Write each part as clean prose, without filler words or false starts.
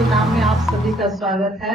के नाम में आप सभी का स्वागत है।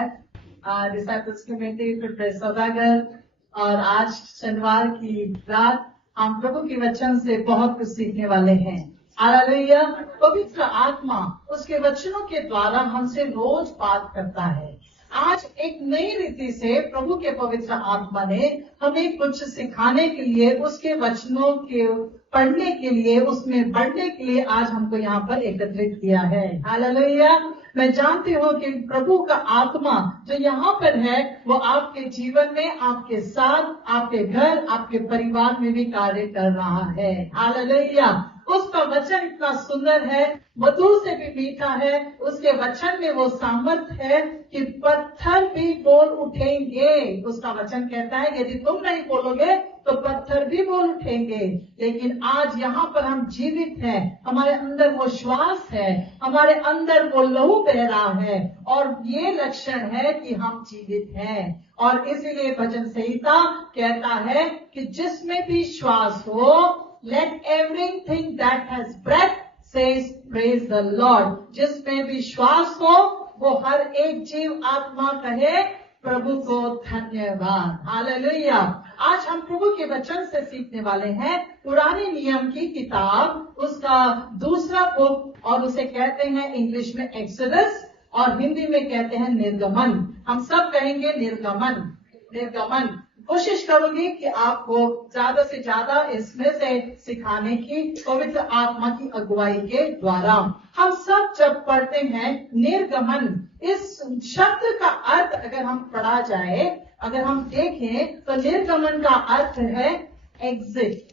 डिसाइपल्स कमेटी फिर सौदागर, और आज शनिवार की रात हम प्रभु के वचन से बहुत कुछ सीखने वाले हैं। हालेलुया। पवित्र आत्मा उसके वचनों के द्वारा हमसे रोज बात करता है। आज एक नई रीति से प्रभु के पवित्र आत्मा ने हमें कुछ सिखाने के लिए, उसके वचनों के पढ़ने के लिए, उसमें बढ़ने के लिए आज हमको यहाँ पर एकत्रित किया है। हालेलुया। मैं जानती हूँ कि प्रभु का आत्मा जो यहाँ पर है वो आपके जीवन में, आपके साथ, आपके घर, आपके परिवार में भी कार्य कर रहा है। हालेलुया। उसका वचन इतना सुंदर है, मधुर से भी मीठा है। उसके वचन में वो सामर्थ है कि पत्थर भी बोल उठेंगे। उसका वचन कहता है यदि तुम नहीं बोलोगे तो पत्थर भी बोल उठेंगे। लेकिन आज यहाँ पर हम जीवित हैं, हमारे अंदर वो श्वास है, हमारे अंदर वो लहू बह रहा है, और ये लक्षण है कि हम जीवित हैं। और इसीलिए भजन संहिता कहता है कि जिसमें भी श्वास हो, let everything that has breath says praise the Lord। जिसमें भी श्वास हो वो हर एक जीव आत्मा कहे प्रभु को धन्यवाद। हालेलुया। आज हम प्रभु के वचन से सीखने वाले हैं पुराने नियम की किताब, उसका दूसरा बुक, और उसे कहते हैं इंग्लिश में एक्सोडस और हिंदी में कहते हैं निर्गमन। हम सब कहेंगे निर्गमन। निर्गमन। कोशिश करूंगी कि आपको ज्यादा से ज्यादा इसमें से सिखाने की पवित्र आत्मा की अगुवाई के द्वारा। हम सब जब पढ़ते हैं निर्गमन, इस शब्द का अर्थ अगर हम पढ़ा जाए, अगर हम देखें तो निर्गमन का अर्थ है एग्जिट।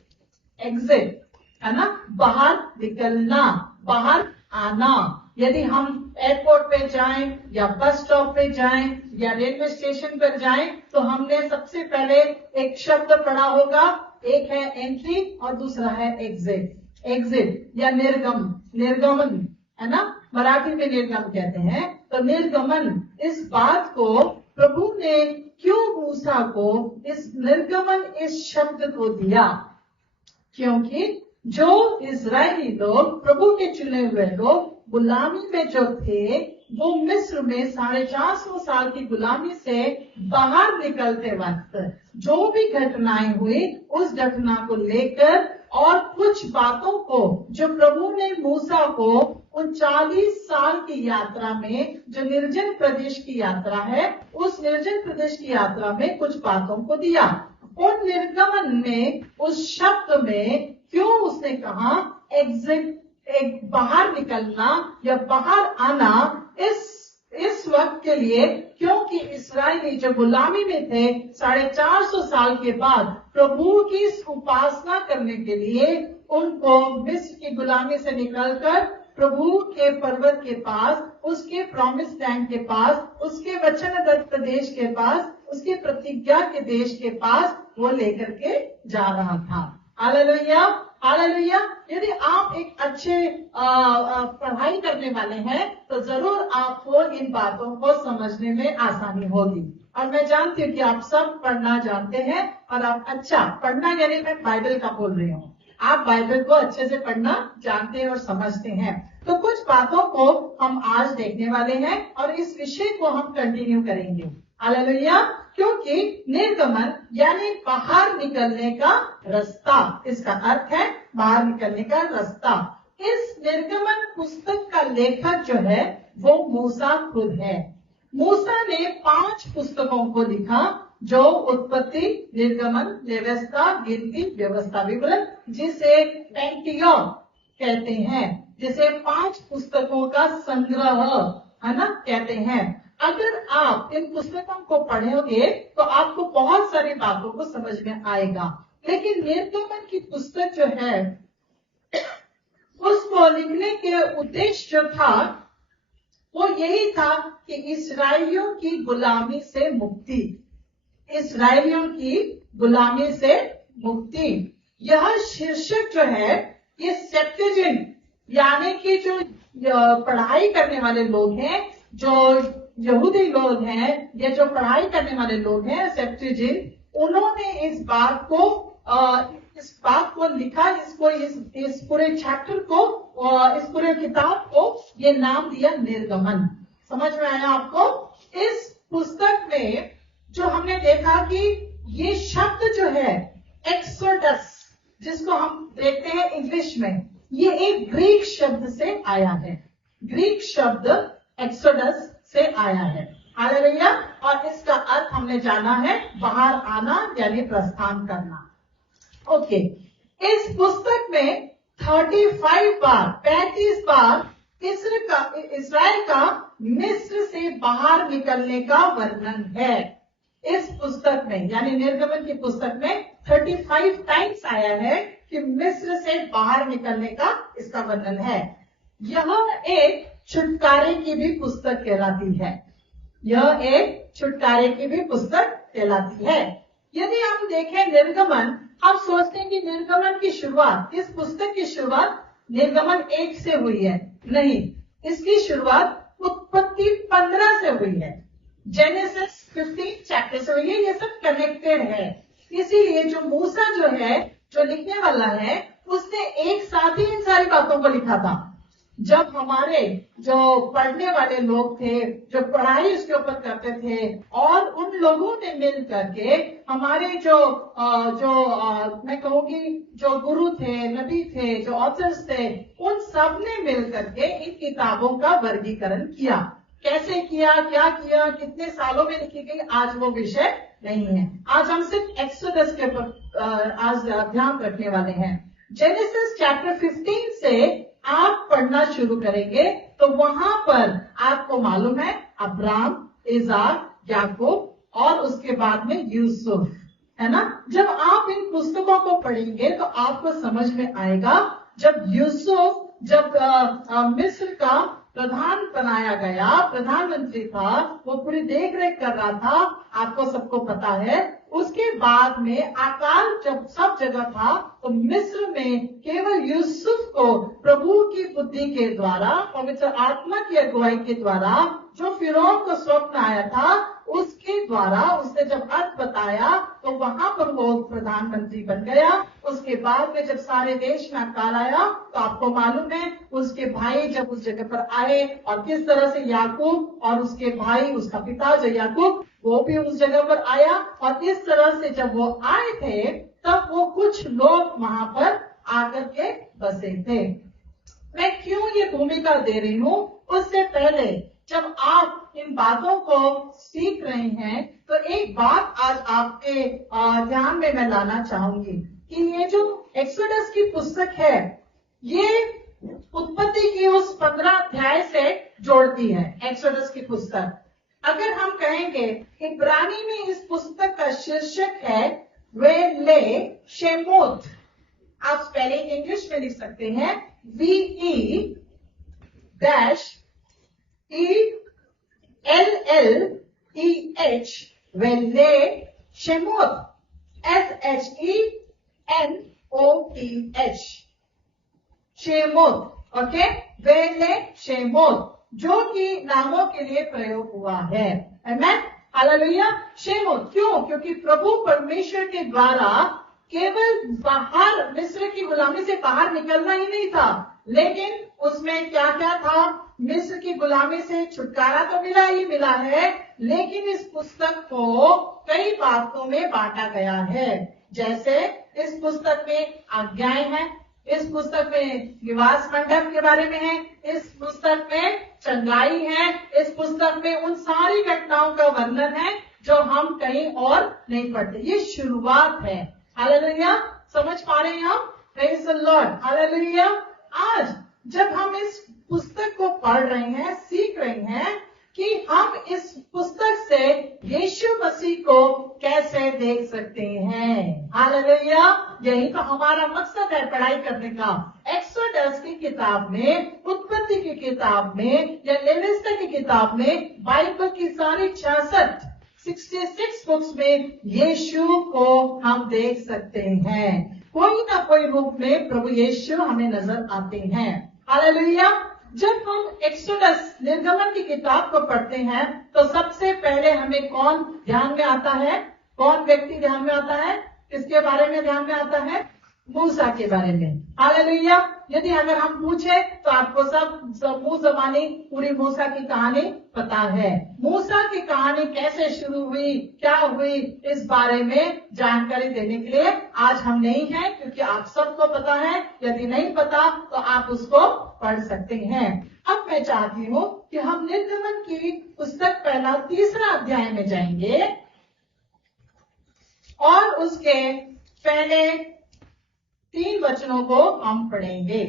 एग्जिट है ना, बाहर निकलना, बाहर आना। यदि हम एयरपोर्ट पे जाएं या बस स्टॉप पे जाएं या रेलवे स्टेशन पर जाएं तो हमने सबसे पहले एक शब्द पढ़ा होगा, एक है एंट्री और दूसरा है एग्जिट। एग्जिट या निर्गमन है ना, मराठी में निर्गम कहते हैं। तो निर्गमन, इस बात को प्रभु ने क्यों मूसा को इस निर्गमन इस शब्द को दिया? क्योंकि जो इजरायली लोग, प्रभु के चुने हुए लोग गुलामी में जो थे, वो मिस्र में 450 साल की गुलामी से बाहर निकलते वक्त जो भी घटनाएं हुई, उस घटना को लेकर और कुछ बातों को जो प्रभु ने मूसा को उन 40 साल की यात्रा में, जो निर्जन प्रदेश की यात्रा है, उस निर्जन प्रदेश की यात्रा में कुछ बातों को दिया। उन निर्गमन में, उस शब्द में क्यों उसने कहा एग्जिट, एक बाहर निकलना या बाहर आना, इस वक्त के लिए, क्योंकि इस्राएली जो गुलामी में थे 450 साल के बाद प्रभु की उपासना करने के लिए उनको मिस्र की गुलामी से निकलकर प्रभु के पर्वत के पास, उसके प्रॉमिस लैंड के पास, उसके वचनदत्त प्रदेश के पास, उसके प्रतिज्ञा के देश के पास वो लेकर के जा रहा था। हालेलुया। हालेलुया। यदि आप एक अच्छे पढ़ाई करने वाले हैं तो जरूर आपको इन बातों को समझने में आसानी होगी। और मैं जानती हूँ कि आप सब पढ़ना जानते हैं, और आप अच्छा पढ़ना, यानी मैं बाइबल का बोल रही हूँ, आप बाइबल को अच्छे से पढ़ना जानते हैं और समझते हैं। तो कुछ बातों को हम आज देखने वाले हैं और इस विषय को हम कंटिन्यू करेंगे। हालेलुया। क्योंकि निर्गमन यानी बाहर निकलने का रास्ता, इसका अर्थ है बाहर निकलने का रास्ता। इस निर्गमन पुस्तक का लेखक जो है वो मूसा खुद है। मूसा ने 5 पुस्तकों को लिखा, जो उत्पत्ति, निर्गमन, व्यवस्था, गिनती, व्यवस्था विवरण, जिसे पेंटियॉन कहते हैं, जिसे 5 पुस्तकों का संग्रह है ना कहते हैं। अगर आप इन पुस्तकों को पढ़ोगे तो आपको बहुत सारी बातों को समझ में आएगा। लेकिन निर्गमन की पुस्तक जो है, उसको लिखने के उद्देश्य जो था वो यही था कि इसराइलियों की गुलामी से मुक्ति, इसराइलियों की गुलामी से मुक्ति। यह शीर्षक जो है, ये सेप्टुजिंट यानी कि जो पढ़ाई करने वाले लोग हैं, जो यहूदी लोग हैं या जो पढ़ाई करने वाले लोग हैं, सेप्टुजिंट, उन्होंने इस बात को लिखा, इसको इस पूरे चैप्टर को, इस पूरे किताब को ये नाम दिया निर्गमन। समझ में आया आपको? इस पुस्तक में जो हमने देखा कि ये शब्द जो है एक्सोडस, जिसको हम देखते हैं इंग्लिश में, ये एक ग्रीक शब्द से आया है। ग्रीक शब्द एक्सोडस से आया है। हालेलुया। और इसका अर्थ हमने जाना है बाहर आना यानी प्रस्थान करना। ओके, इस पुस्तक में 35 बार इस्राएल का मिस्र से बाहर निकलने का वर्णन है। इस पुस्तक में यानी निर्गमन की पुस्तक में 35 टाइम्स आया है कि मिस्र से बाहर निकलने का इसका वर्णन है। यह एक छुटकारे की भी पुस्तक कहलाती है। यह एक छुटकारे की भी पुस्तक कहलाती है। यदि हम देखें निर्गमन, हम सोचते हैं कि निर्गमन की शुरुआत, इस पुस्तक की शुरुआत निर्गमन 1 से हुई है। नहीं, इसकी शुरुआत उत्पत्ति 15 से हुई है। जेनेसिस 15 चैप्टर से हुई है। ये सब कनेक्टेड है। इसीलिए जो मूसा जो है, जो लिखने वाला है, उसने एक साथ ही इन सारी बातों को लिखा था। जब हमारे जो पढ़ने वाले लोग थे, जो पढ़ाई उसके ऊपर करते थे, और उन लोगों ने मिल करके हमारे मैं कहूंगी जो गुरु थे, नबी थे, जो ऑथर्स थे, उन सब ने मिल करके इन किताबों का वर्गीकरण किया। कैसे किया, क्या किया, कितने सालों में लिखी गई, आज वो विषय नहीं है। आज हम सिर्फ एक्सोडस के ऊपर आज ध्यान रखने वाले हैं। जेनेसिस चैप्टर 15 से आप पढ़ना शुरू करेंगे तो वहां पर आपको मालूम है अब्राम, इज़ाक, याकूब और उसके बाद में यूसुफ, है ना। जब आप इन पुस्तकों को पढ़ेंगे तो आपको समझ में आएगा, जब यूसुफ मिस्र का प्रधान बनाया गया, प्रधानमंत्री था, वो पूरी देख रेख कर रहा था, आपको सबको पता है। उसके बाद में अकाल जब सब जगह था, तो मिस्र में केवल यूसुफ को प्रभु की बुद्धि के द्वारा, पवित्र आत्मा की अगुवाई के द्वारा, जो फिरौन को स्वप्न आया था, उसके द्वारा उसने जब अर्थ बताया तो वहां पर वो प्रधानमंत्री बन गया। उसके बाद में जब सारे देश में अकाल आया तो आपको मालूम है उसके भाई जब उस जगह पर आए और किस तरह से याकूब और उसके भाई, उसका पिता जो याकूब, वो भी उस जगह पर आया। और इस तरह से जब वो आए थे तब वो कुछ लोग वहां पर आकर के बसे थे। मैं क्यों ये भूमिका दे रही हूँ, उससे पहले जब आप इन बातों को सीख रहे हैं तो एक बात आज आपके ध्यान में मैं लाना चाहूंगी कि ये जो एक्सोडस की पुस्तक है, ये उत्पत्ति की उस 15 अध्याय से जोड़ती है। एक्सोडस की पुस्तक, अगर हम कहेंगे इब्रानी में इस पुस्तक का शीर्षक है वेले शेमोत। आप स्पेलिंग इंग्लिश में लिख सकते हैं VELLEH वेले शेमोत, SHENOTH शेमोत। ओके, वेले शेमोत, जो कि नामों के लिए प्रयोग हुआ है। आमेन, हालेलुया। शेमोत क्यों? क्योंकि प्रभु परमेश्वर के द्वारा केवल बाहर मिस्र की गुलामी से बाहर निकलना ही नहीं था, लेकिन उसमें क्या क्या था? मिस्र की गुलामी से छुटकारा तो मिला ही मिला है, लेकिन इस पुस्तक को कई बातों में बांटा गया है। जैसे इस पुस्तक में आज्ञाएं हैं, इस पुस्तक में निवास मंडप के बारे में है, इस पुस्तक में चंगाई है, इस पुस्तक में उन सारी घटनाओं का वर्णन है जो हम कहीं और नहीं पढ़ते। ये शुरुआत है। हालेलुया, समझ पा रहे हैं हम? Praise the Lord, hallelujah. आज जब हम इस पुस्तक को पढ़ रहे हैं, सीख रहे हैं कि हम इस पुस्तक से यीशु मसीह को कैसे देख सकते हैं। हालेलुया, यही तो हमारा मकसद है पढ़ाई करने का। एक्सोडस की किताब में, उत्पत्ति की किताब में या लेविस्टर की किताब में, बाइबल की सारी 66 बुक्स में यीशु को हम देख सकते हैं। कोई ना कोई रूप में प्रभु यीशु हमें नजर आते हैं। हालेलुया। जब हम एक्सोडस निर्गमन की किताब को पढ़ते हैं तो सबसे पहले हमें कौन ध्यान में आता है? कौन व्यक्ति ध्यान में आता है? किसके बारे में ध्यान में आता है? मूसा के बारे में। हालेलुया। यदि अगर हम पूछे तो आपको सब मुंह जबानी पूरी मूसा की कहानी पता है। मूसा की कहानी कैसे शुरू हुई, क्या हुई, इस बारे में जानकारी देने के लिए आज हम नहीं हैं, क्योंकि आप सबको पता है। यदि नहीं पता तो आप उसको पढ़ सकते हैं। अब मैं चाहती हूँ कि हम निर्गमन की पुस्तक पहला 3 अध्याय में जाएंगे और उसके पहले 3 वचनों को हम पढ़ेंगे।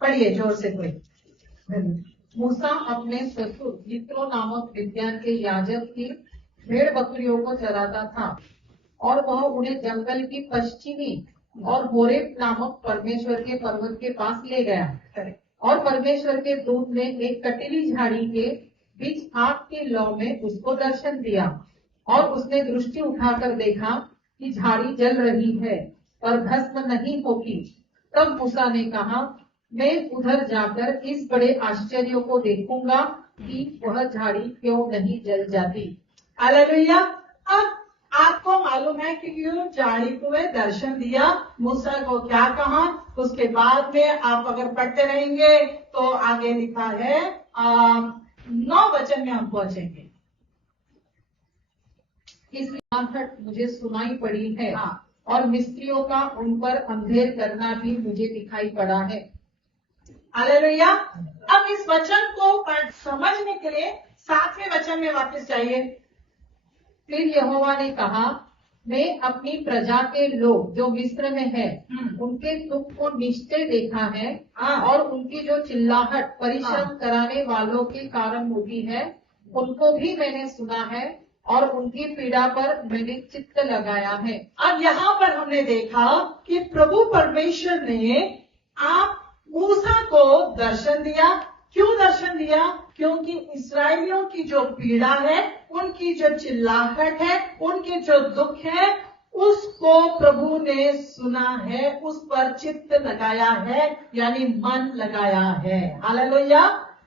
पढ़िए जोर से कोई। मूसा अपने ससुर यित्रो नामक मिद्यान के याजक की भेड़ बकरियों को चराता था और वह उन्हें जंगल की पश्चिमी और होरेब नामक परमेश्वर के पर्वत के पास ले गया। और परमेश्वर के दूत ने एक कटीली झाड़ी के बीच आग की लौ में उसको दर्शन दिया और उसने दृष्टि उठाकर देखा कि झाड़ी जल रही है पर भस्म नहीं होगी। तब मूसा ने कहा, मैं उधर जाकर इस बड़े आश्चर्य को देखूंगा कि वह झाड़ी क्यों नहीं जल जाती। हालेलुया। अब आपको मालूम है कि क्यों झाड़ी को दर्शन दिया, मूसा को क्या कहा, उसके बाद में आप अगर पढ़ते रहेंगे तो आगे लिखा है 9 वचन में हम पहुंचेंगे। इसलिए आहट मुझे सुनाई पड़ी है और मिस्त्रियों का उन पर अंधेर करना भी मुझे दिखाई पड़ा है। हालेलुया। अब इस वचन को समझने के लिए 7वें वचन में वापस जाइए। फिर यहोवा ने कहा, मैं अपनी प्रजा के लोग जो मिस्र में है उनके दुख को निश्चय देखा है और उनकी जो चिल्लाहट परिश्रम कराने वालों के कारण होती है उनको भी मैंने सुना है और उनकी पीड़ा पर मैंने चित्त लगाया है। अब यहाँ पर हमने देखा कि प्रभु परमेश्वर ने आप मूसा को दर्शन दिया। क्यों दर्शन दिया? क्योंकि इस्राएलियों की जो पीड़ा है, उनकी जो चिल्लाहट है, उनके जो दुख है, उसको प्रभु ने सुना है, उस पर चित्त लगाया है, यानी मन लगाया है। हालेलुया।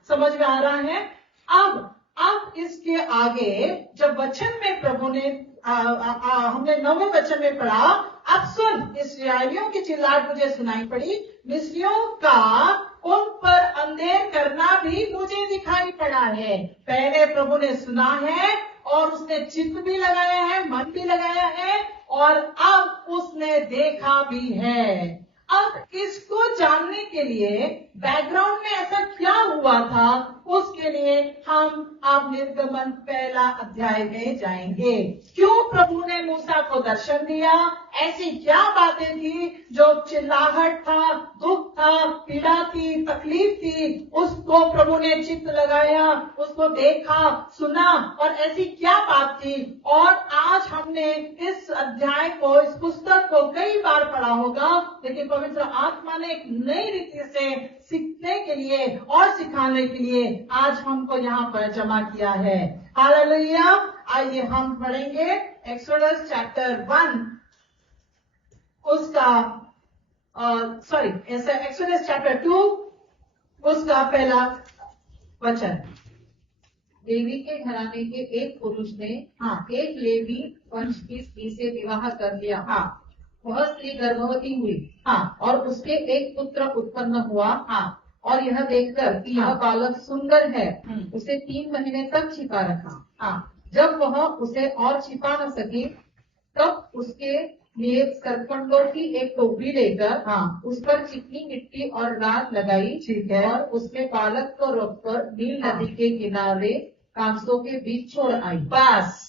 समझ में आ रहा है? अब इसके आगे जब वचन में प्रभु ने हमने 9वें वचन में पढ़ा, अब सुन, इस्राएलियों की चिल्लाहट मुझे सुनाई पड़ी, मिस्रियों का उन पर अंधेर करना भी मुझे दिखाई पड़ा है। पहले प्रभु ने सुना है और उसने चित्त भी लगाया है, मन भी लगाया है और अब उसने देखा भी है। अब इसको जानने के लिए बैकग्राउंड में ऐसा क्या हुआ था, उसके लिए हम अब निर्गमन पहला अध्याय में जाएंगे। क्यों प्रभु ने मूसा को दर्शन दिया, ऐसी क्या बातें थी जो चिल्लाहट था, दुख था, पीड़ा थी, तकलीफ थी, उसको प्रभु ने चित्त लगाया, उसको देखा, सुना और ऐसी क्या बात थी। और आज हमने इस अध्याय को, इस पुस्तक को कई बार पढ़ा होगा, लेकिन पवित्र आत्मा ने एक नई रीति से सीखने के लिए और सिखाने के लिए आज हमको यहाँ पर जमा किया है। हालेलुया। आइए हम पढ़ेंगे एक्सोडस चैप्टर 1 उसका एक्सोडस चैप्टर 2 उसका पहला वचन। लेवी के घराने के एक पुरुष ने एक लेवी वंश की स्त्री से विवाह कर लिया। वह स्त्री गर्भवती हुई और उसके एक पुत्र उत्पन्न हुआ और यह देखकर कि यह बालक सुंदर है, उसे 3 महीने तक छिपा रखा। जब वह उसे और छिपा न सकी तब उसके लिए सरकंडों की एक टोकरी लेकर उस पर चिकनी मिट्टी और राख लगाई। ठीक है। और उसके बालक को रखकर नील नदी के किनारे कांसों के बीच छोड़ आई। बस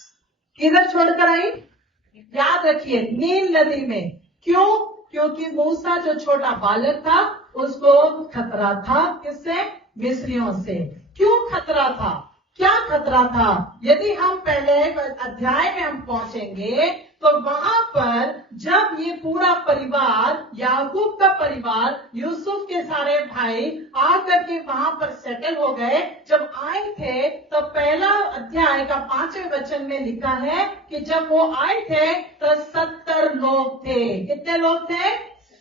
किधर छोड़कर आई? याद रखिए, नील नदी में। क्यों? क्योंकि मूसा जो छोटा बालक था उसको खतरा था। किससे? मिस्रियों से। क्यों खतरा था? क्या खतरा था? यदि हम पहले अध्याय में हम पहुंचेंगे तो वहां पर जब ये पूरा परिवार, याकूब का परिवार, यूसुफ के सारे भाई आकर के वहां पर सेटल हो गए, जब आए थे तो पहला अध्याय का 5वें वचन में लिखा है कि जब वो आए थे तो 70 लोग थे। कितने लोग थे?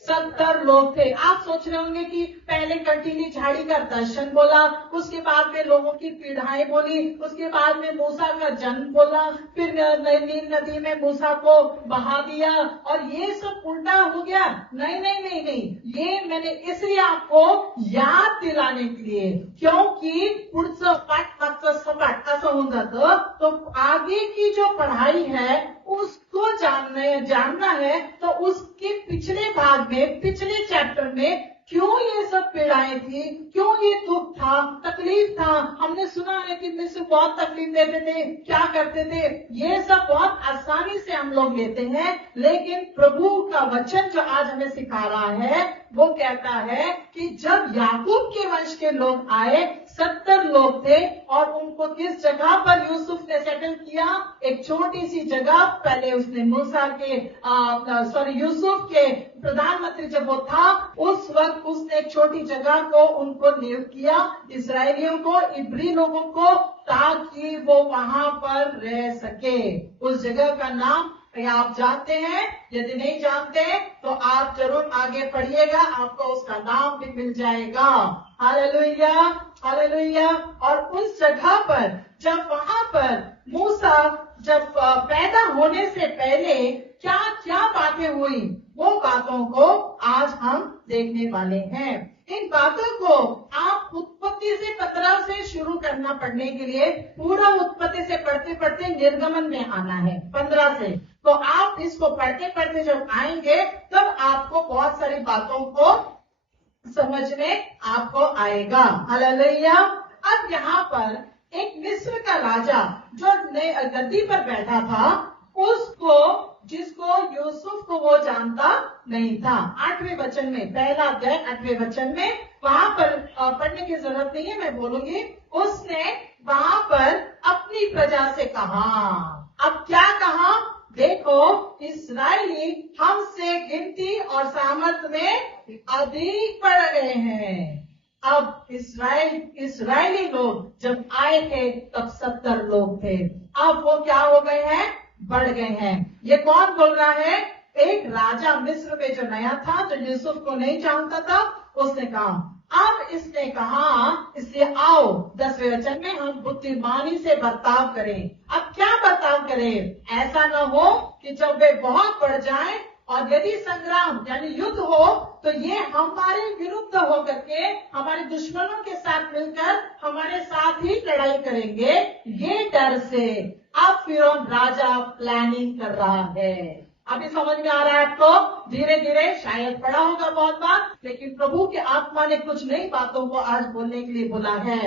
70 लोग थे। आप सोच रहे होंगे कि पहले कंटीली झाड़ी का दर्शन बोला, उसके बाद में लोगों की पीड़ाएं बोली, उसके बाद में मूसा का जन्म बोला, फिर नील नदी में मूसा को बहा दिया और ये सब उल्टा हो गया। नहीं नहीं नहीं नहीं, ये मैंने इसलिए आपको याद दिलाने के लिए, क्योंकि पुढचं पाठ मागचं सपाट असं होऊन जातं, तो आगे की जो पढ़ाई है उसको जानना है, तो उसके पिछले भाग में, पिछले चैप्टर में क्यों ये सब पीड़ाएं थी, क्यों ये दुख था, तकलीफ था। हमने सुना है कि मिस्र बहुत तकलीफ देते थे, क्या करते थे, ये सब बहुत आसानी से हम लोग लेते हैं। लेकिन प्रभु का वचन जो आज हमें सिखा रहा है, वो कहता है कि जब याकूब के वंश के लोग आए, 70 लोग थे, और उनको किस जगह पर यूसुफ ने सेटल किया, एक छोटी सी जगह। पहले उसने मूसा के यूसुफ के प्रधानमंत्री जब वो था, उस वक्त उसने एक छोटी जगह को उनको नियुक्त किया, इसराइलियों को, इब्री लोगों को, ताकि वो वहां पर रह सके। उस जगह का नाम आप जानते हैं, यदि नहीं जानते तो आप जरूर आगे पढ़िएगा, आपको उसका नाम भी मिल जाएगा। Hallelujah, hallelujah. और उस जगह पर जब वहां पर मूसा जब पैदा होने से पहले क्या क्या बातें हुई, वो बातों को आज हम देखने वाले हैं। इन बातों को आप उत्पत्ति से 15 से शुरू करना पढ़ने के लिए, पूरा उत्पत्ति से पढ़ते पढ़ते निर्गमन में आना है 15 से। तो आप इसको पढ़ते पढ़ते जब आएंगे, तब आपको बहुत सारी बातों को समझ में आपको आएगा। हालेलुया। अब यहाँ पर एक मिस्र का राजा जो गद्दी पर बैठा था, उसको, जिसको यूसुफ को वो जानता नहीं था। 8वें वचन में, पहला अध्याय 8वें वचन में, वहां पर पढ़ने की जरूरत नहीं है, मैं बोलूंगी। उसने वहां पर अपनी प्रजा से कहा, अब क्या कहा, देखो इस्राएली हमसे गिनती और सामर्थ में अधिक बढ़ गए हैं। अब इस्राएली लोग जब आए थे तब 70 लोग थे, अब वो क्या हो गए हैं, बढ़ गए हैं। ये कौन बोल रहा है, एक राजा मिस्र में जो नया था, जो यूसुफ को नहीं जानता था, उसने कहा। अब इसने कहा, इसलिए आओ 10वें वचन में हम बुद्धिमानी से बर्ताव करें। अब क्या बर्ताव करें, ऐसा न हो कि जब वे बहुत बढ़ जाएं और यदि संग्राम यानी युद्ध हो, तो ये हमारे विरुद्ध होकर के हमारे दुश्मनों के साथ मिलकर हमारे साथ ही लड़ाई करेंगे। ये डर से अब फिरौन राजा प्लानिंग कर रहा है। अभी समझ में आ रहा है आपको, धीरे धीरे, शायद पढ़ा होगा बहुत बार, लेकिन प्रभु की आत्मा ने कुछ नई बातों को आज बोलने के लिए बोला है।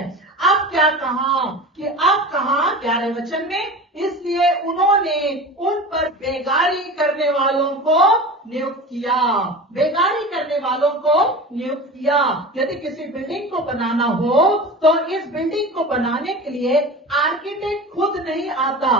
अब क्या कहा कि अब कहा 11वें वचन में, इसलिए उन्होंने उन पर बेगारी करने वालों को नियुक्त किया। बेगारी करने वालों को नियुक्त किया। यदि किसी बिल्डिंग को बनाना हो, तो इस बिल्डिंग को बनाने के लिए आर्किटेक्ट खुद नहीं आता,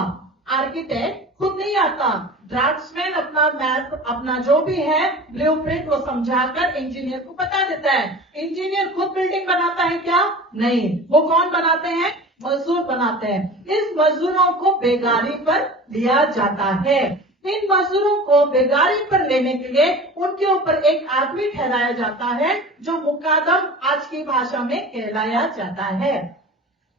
आर्किटेक्ट खुद नहीं आता। ड्राफ्ट्समैन अपना मैप, अपना जो भी है ब्लूप्रिंट, वो समझाकर इंजीनियर को बता देता है। इंजीनियर खुद बिल्डिंग बनाता है क्या? नहीं। वो कौन बनाते हैं? मजदूर बनाते हैं। इस मजदूरों को बेगारी पर लिया जाता है। इन मजदूरों को बेगारी पर लेने के लिए उनके ऊपर एक आदमी ठहराया जाता है, जो मुकादम आज की भाषा में कहलाया जाता है।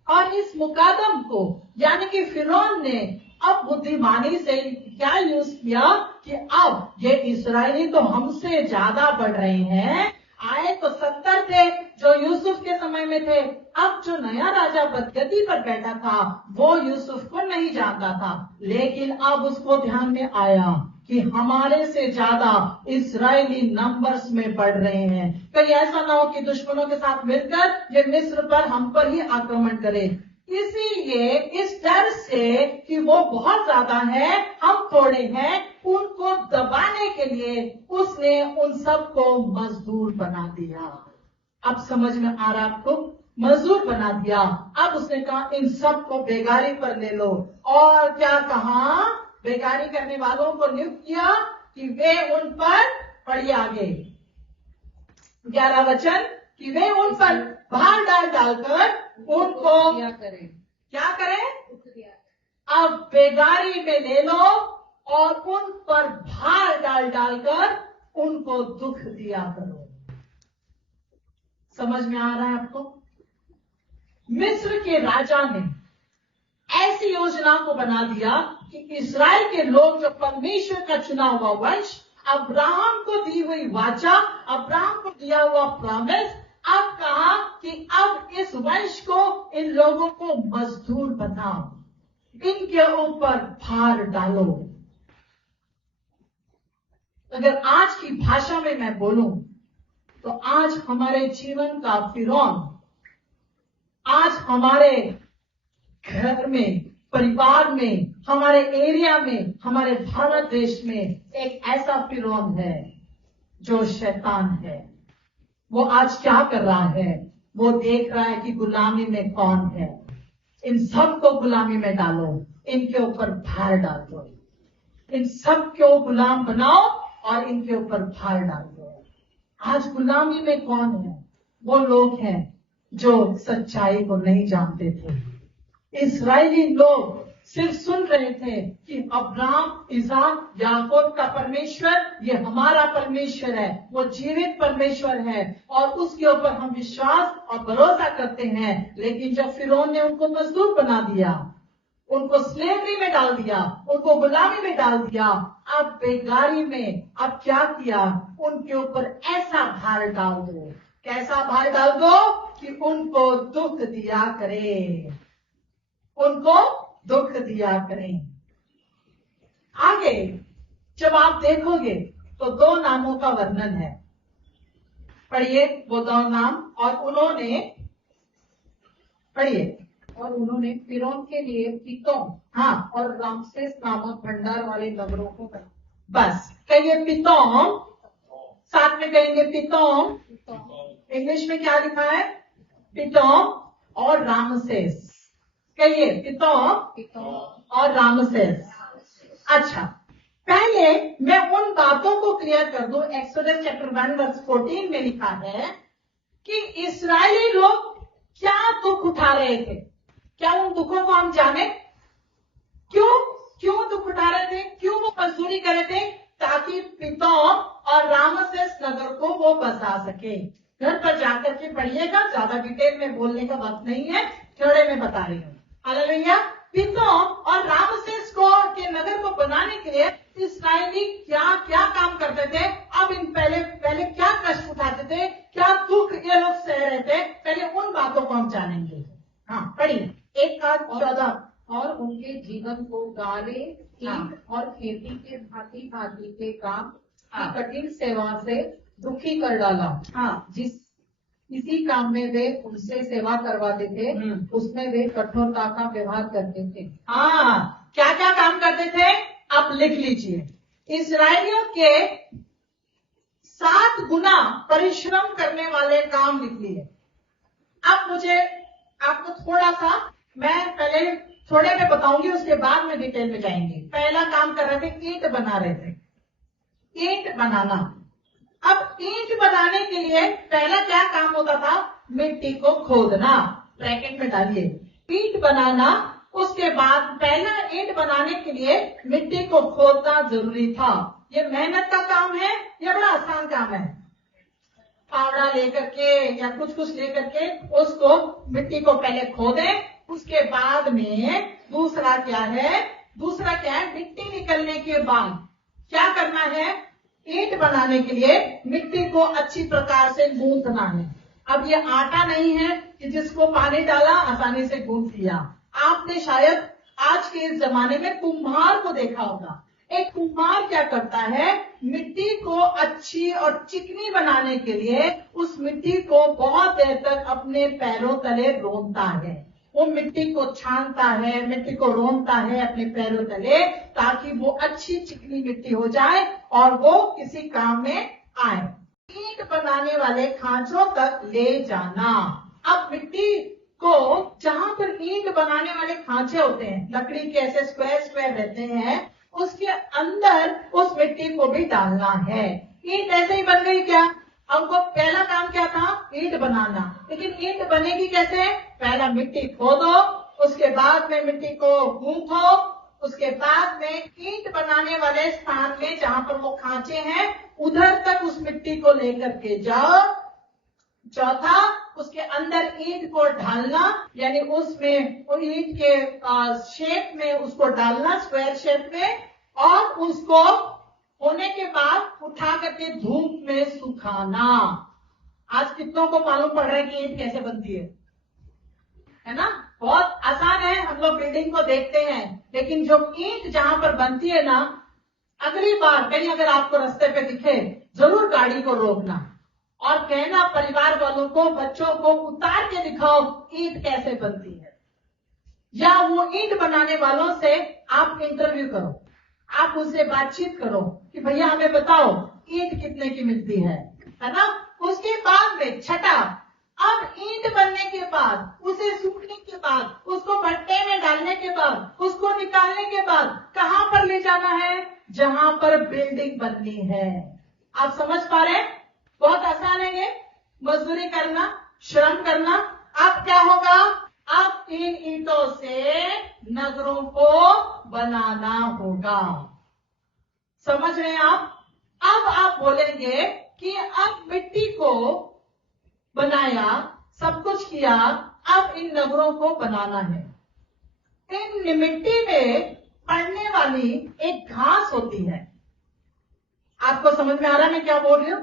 और इस मुकादम को यानी कि फिरौन ने अब बुद्धिमानी से क्या यूज किया कि अब ये इस्राएली तो हमसे ज्यादा बढ़ रहे हैं। आए तो 70 थे जो यूसुफ के समय में थे। अब जो नया राजा बदगदी पर बैठा था, वो यूसुफ को नहीं जानता था, लेकिन अब उसको ध्यान में आया कि हमारे से ज्यादा इस्राएली नंबर्स में बढ़ रहे हैं। कहीं ऐसा ना हो कि दुश्मनों के साथ मिलकर ये मिस्र पर, हम पर ही आक्रमण करे। इसीलिए इस डर से कि वो बहुत ज्यादा है, हम थोड़े हैं, उनको दबाने के लिए उसने उन सबको मजदूर बना दिया। अब समझ में आ रहा आपको? मजदूर बना दिया। अब उसने कहा इन सबको बेगारी पर ले लो। और क्या कहा? बेगारी करने वालों को नियुक्त किया कि वे उन पर, पढ़िए आगे 11 वचन, कि वे उन पर भार डालकर उनको क्या करें? अब बेगारी में ले लो और उन पर भार डालकर उनको दुख दिया करो। समझ में आ रहा है आपको? मिस्र के राजा ने ऐसी योजना को बना दिया कि इस्राएल के लोग, जो परमेश्वर का चुना हुआ वंश, अब्राहम को दी हुई वाचा, अब्राहम को दिया हुआ प्रॉमिस, अब कहा कि अब इस वंश को, इन लोगों को मजदूर बनाओ, इनके ऊपर भार डालो। अगर आज की भाषा में मैं बोलूं तो आज हमारे जीवन का फिरौन, आज हमारे घर में, परिवार में, हमारे एरिया में, हमारे भारत देश में एक ऐसा फिरौन है जो शैतान है। वो आज क्या कर रहा है? वो देख रहा है कि गुलामी में कौन है, इन सबको गुलामी में डालो, इनके ऊपर भार डाल दो, इन सब को गुलाम बनाओ और इनके ऊपर भार डाल दो। आज गुलामी में कौन है? वो लोग हैं जो सच्चाई को नहीं जानते थे। इस्राएली लोग सिर्फ सुन रहे थे कि अब्राहम, इसहाक, याकूब का परमेश्वर ये हमारा परमेश्वर है, वो जीवित परमेश्वर है और उसके ऊपर हम विश्वास और भरोसा करते हैं। लेकिन जब फिरौन ने उनको मजदूर बना दिया, उनको स्लेवरी में डाल दिया, उनको गुलामी में डाल दिया, अब बेगारी में अब क्या किया? उनके ऊपर ऐसा भार डाल दो। कैसा भार डाल दो? कि उनको दुख दिया करे, उनको दुख दिया करें। आगे जब आप देखोगे तो दो नामों का वर्णन है। पढ़िए वो दो नाम। और उन्होंने, पढ़िए, और उन्होंने फिरौन के लिए पितोम, हाँ, और रामसेस नामक भंडार वाले नगरों को बनाया। बस कहिए पितोम, साथ में कहेंगे पितोम। इंग्लिश में क्या लिखा है? पितोम और रामसेस। कहिए पितोम और रामसेस। अच्छा, पहले मैं उन बातों को क्लियर कर दूं। एक्सोडस चैप्टर 1 वर्स 14 में लिखा है कि इस्राएली लोग क्या दुख उठा रहे थे। क्या उन दुखों को हम जाने? क्यों दुख उठा रहे थे? क्यों वो मजदूरी कर रहे थे? ताकि पितोम और रामसेस नगर को वो बसा सके। घर पर जाकर के पढ़िएगा, ज्यादा डिटेल में बोलने का वक्त नहीं है, थोड़े में बता रही हूँ। हालेलुया। पितोम और रामसेस को के नगर को बनाने के लिए इस्राएली क्या क्या काम करते थे? अब इन पहले क्या कष्ट उठाते थे, क्या दुख ये लोग सह रहे थे, पहले उन बातों को हम जानेंगे। हाँ, पढ़िए 1:14। और उनके जीवन को गाले, हाँ, ईंट और खेती के भांति भांति के काम हाँ, की कठिन सेवा से दुखी कर डाला। हाँ, इसी काम में वे उनसे सेवा करवाते थे, उसमें वे कठोरता का व्यवहार करते थे। हाँ, क्या क्या काम करते थे? आप लिख लीजिए। इस्राएलियों के 7 गुना परिश्रम करने वाले काम लिख लिए। अब मुझे आपको थोड़ा सा, मैं पहले थोड़े में बताऊंगी, उसके बाद में डिटेल में जाएंगे। पहला काम कर रहे थे, ईंट बना रहे थे, ईंट बनाना। अब ईंट बनाने के लिए पहला क्या काम होता था? मिट्टी को खोदना। ब्रैकेट में डालिए, ईंट बनाना। उसके बाद पहला ईंट बनाने के लिए मिट्टी को खोदना जरूरी था। ये मेहनत का काम है या बड़ा आसान काम है? फावड़ा लेकर के या कुछ लेकर के उसको, मिट्टी को पहले खोदें, उसके बाद में दूसरा क्या है? मिट्टी निकलने के बाद क्या करना है? ईंट बनाने के लिए मिट्टी को अच्छी प्रकार से गूंथना है। अब ये आटा नहीं है कि जिसको पानी डाला आसानी से गूंथ लिया। आपने शायद आज के इस जमाने में कुम्हार को देखा होगा। एक कुम्हार क्या करता है? मिट्टी को अच्छी और चिकनी बनाने के लिए उस मिट्टी को बहुत देर तक अपने पैरों तले रोनता है। वो मिट्टी को छानता है, मिट्टी को रोनता है अपने पैरों तले, ताकि वो अच्छी चिकनी मिट्टी हो जाए और वो किसी काम में आए। ईंट बनाने वाले खांचों तक ले जाना। अब मिट्टी को, जहां पर ईंट बनाने वाले खांचे होते हैं, लकड़ी के ऐसे स्क्वायर रहते हैं, उसके अंदर उस मिट्टी को भी डालना है। ईंट ऐसे ही बन गई क्या? हमको पहला काम क्या था? ईंट बनाना। लेकिन ईंट बनेगी कैसे? पहला मिट्टी खोदो, उसके बाद में मिट्टी को गूंथो, उसके बाद में ईंट बनाने वाले स्थान में जहां पर वो खांचे हैं उधर तक उस मिट्टी को लेकर के जाओ। चौथा, उसके अंदर ईंट को ढालना, यानी उसमें वो ईंट के शेप में उसको डालना, स्क्वायर शेप में, और उसको होने के बाद उठा करके धूप में सुखाना। आज कितनों को मालूम पड़ रहा है कि ईंट कैसे बनती है ना? बहुत आसान है, हम लोग बिल्डिंग को देखते हैं, लेकिन जो ईंट जहां पर बनती है ना, अगली बार कहीं अगर आपको रास्ते पे दिखे जरूर गाड़ी को रोकना और कहना परिवार वालों को, बच्चों को उतार के दिखाओ ईंट कैसे बनती है। या वो ईंट बनाने वालों से आप इंटरव्यू करो, आप उनसे बातचीत करो कि भैया हमें बताओ ईंट कितने की मिलती है ना? उसके बाद में छठा, अब ईंट बनने के बाद, उसे सूखने के बाद, उसको भट्टे में डालने के बाद, उसको निकालने के बाद कहां पर ले जाना है? जहां पर बिल्डिंग बननी है। आप समझ पा रहे हैं? बहुत आसान है ये, मजदूरी करना, श्रम करना। अब क्या होगा? अब इन ईंटों से नगरों को बनाना होगा। समझ रहे हैं आप? अब आप बोलेंगे कि अब मिट्टी को बनाया, सब कुछ किया, अब इन नगरों को बनाना है। इन मिट्टी में पड़ने वाली एक घास होती है। आपको समझ में आ रहा है मैं क्या बोल रही हूं?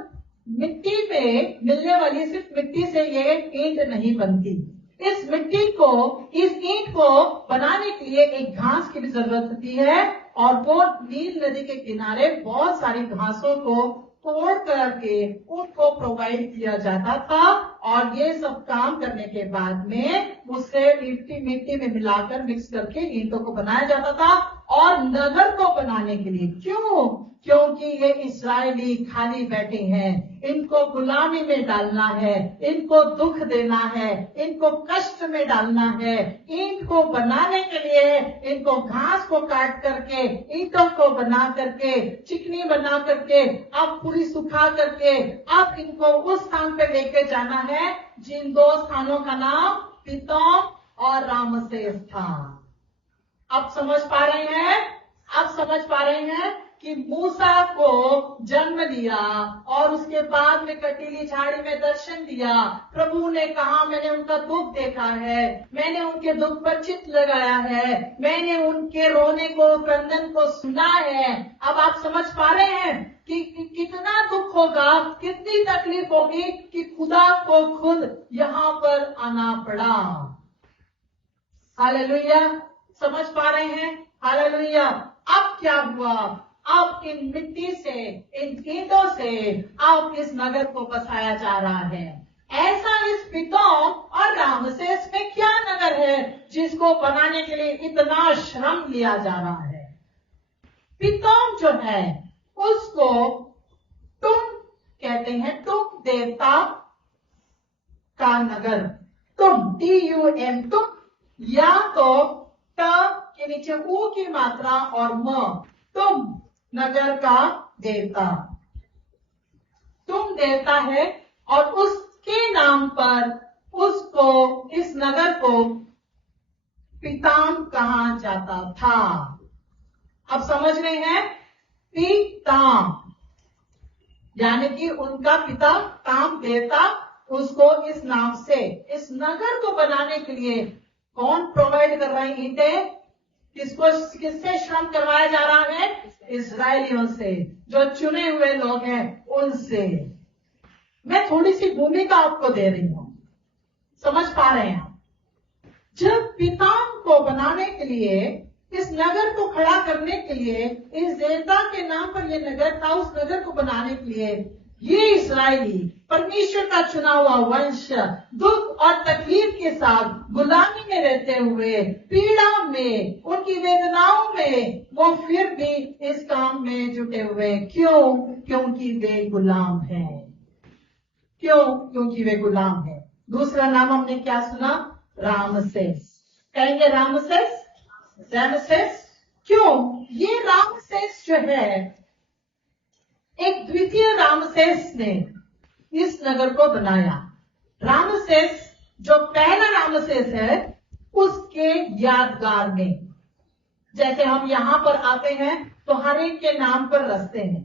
मिट्टी पे मिलने वाली सिर्फ मिट्टी से ये ईंट नहीं बनती। इस मिट्टी को, इस ईंट को बनाने के लिए एक घास की भी जरूरत होती है, और वो नील नदी के किनारे बहुत सारी घासों को तोड़ करके उनको प्रोवाइड किया जाता था, और ये सब काम करने के बाद में उसे मिट्टी में मिलाकर मिक्स करके ईंटों को बनाया जाता था। और नगर को बनाने के लिए, क्यों? क्योंकि ये इस्राएली खाली बैठे हैं, इनको गुलामी में डालना है, इनको दुख देना है, इनको कष्ट में डालना है। ईंट को बनाने के लिए इनको घास को काट करके, ईंटों को बना करके, चिकनी बना करके, अब पूरी सुखा करके, अब इनको उस स्थान पे लेके जाना है जिन दो स्थानों का नाम पितोम और रामसेस था। अब समझ पा रहे हैं? अब समझ पा रहे हैं कि मूसा को जन्म दिया और उसके बाद में कटीली झाड़ी में दर्शन दिया। प्रभु ने कहा मैंने उनका दुख देखा है, मैंने उनके दुख पर चित्त लगाया है, मैंने उनके रोने को, क्रंदन को सुना है। अब आप समझ पा रहे हैं कि कितना दुख होगा, कितनी तकलीफ होगी कि खुदा को खुद यहाँ पर आना पड़ा। हालेलुया, समझ पा रहे हैं? हालेलुया। अब क्या हुआ? अब इन मिट्टी से, इन ईंटों से अब इस नगर को बसाया जा रहा है। ऐसा इस पितोम और रामसेस में क्या नगर है जिसको बनाने के लिए इतना श्रम लिया जा रहा है? पितोम जो है उसको तुम कहते हैं, तुम देवता का नगर, तुम TUM, तुम, या तो ट के नीचे ऊ की मात्रा और म, तुम नगर का देवता, तुम देवता है, और उसके नाम पर उसको, इस नगर को पिताम कहा जाता था। अब समझ रहे हैं? पिताम यानी कि उनका पिता, काम देवता, उसको इस नाम से, इस नगर को बनाने के लिए कौन प्रोवाइड कर रहा है ईंटें? किससे श्रम करवाया जा रहा है? इस्राएलियों से, जो चुने हुए लोग हैं उनसे। मैं थोड़ी सी भूमिका आपको दे रही हूं, समझ पा रहे हैं? जब पिताम को बनाने के लिए, इस नगर को खड़ा करने के लिए, इस देवता के नाम पर यह नगर था, उस नगर को बनाने के लिए ये इस्राएली, परमेश्वर का चुना हुआ वंश, दुख और तकलीफ के साथ गुलामी में रहते हुए, पीड़ा में, उनकी वेदनाओं में, वो फिर भी इस काम में जुटे हुए। क्यों? क्योंकि वे गुलाम हैं। क्यों? क्योंकि वे गुलाम हैं। दूसरा नाम हमने क्या सुना? रामसेस। कहेंगे रामसेस, रामसेस। क्यों? ये रामसेस जो है, एक द्वितीय रामसेस ने इस नगर को बनाया। रामसेस, जो पहला रामसेस है, उसके यादगार में, जैसे हम यहाँ पर आते हैं तो हर एक के नाम पर रस्ते हैं,